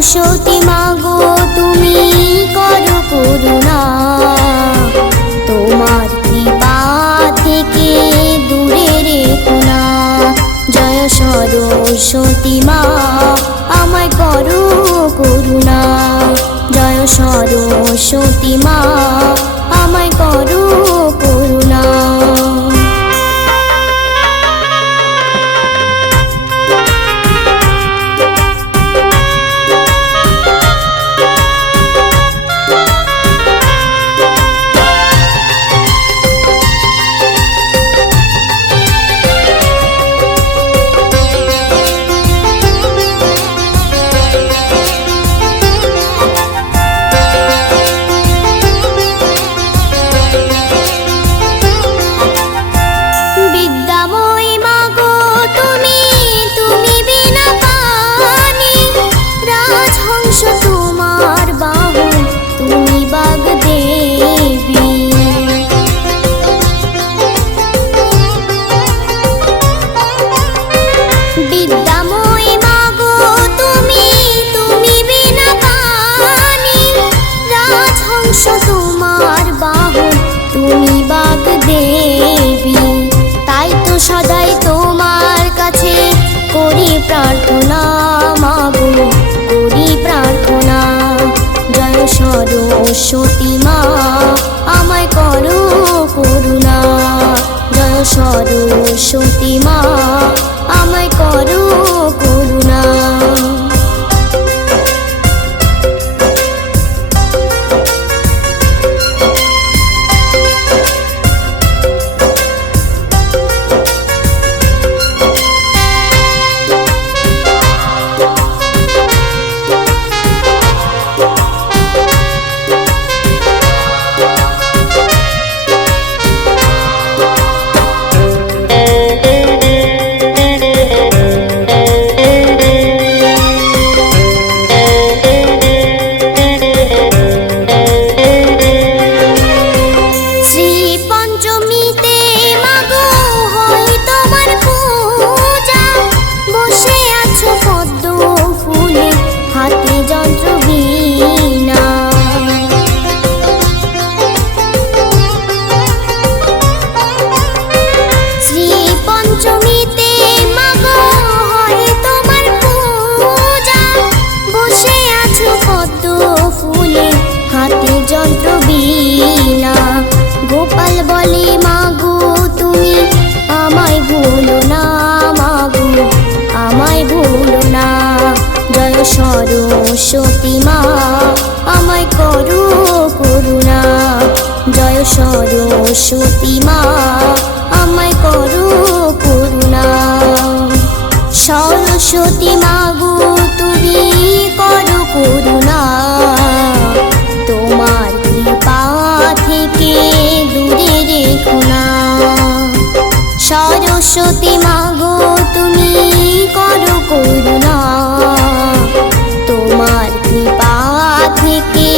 সরস্বতী মাগো তুমি করো করুণা, তোমার কৃপা থেকে দূরে রেখো না। জয় সরস্বতী মা আমায় করো করুণা, জয় সরস্বতী মা আমায় করো করুণা। সদাই তোমার কাছে করি প্রার্থনা মাগো, করি প্রার্থনা। জয় সরস্বতী মা আমায় করো করুণা, জয় সরস্বতী মা আমায় করো করুণা। গোপাল বলে মাগো তুমি আমায় ভুলো না, মাগো আমায় ভুলো না। জয় সরস্বতী মা আমায় করো করুণা, জয় সরস্বতী মা আমায় করো করুণা। সরস্বতী মাগো তুমি করো করুণা, তোমার কৃপা থেকে দূরে রেখো না। সরস্বতী মাগো তুমি করো করুণা, তোমার কৃপা থেকে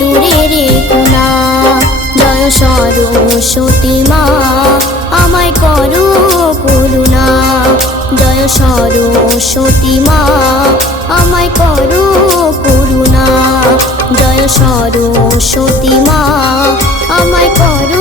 দূরে রেখো না। জয় সরস্বতী মা আমায় করো করুণা, জয় সরস্বতী মা আমায় করো করুণা, জয় সরস্বতী মা আমায় করো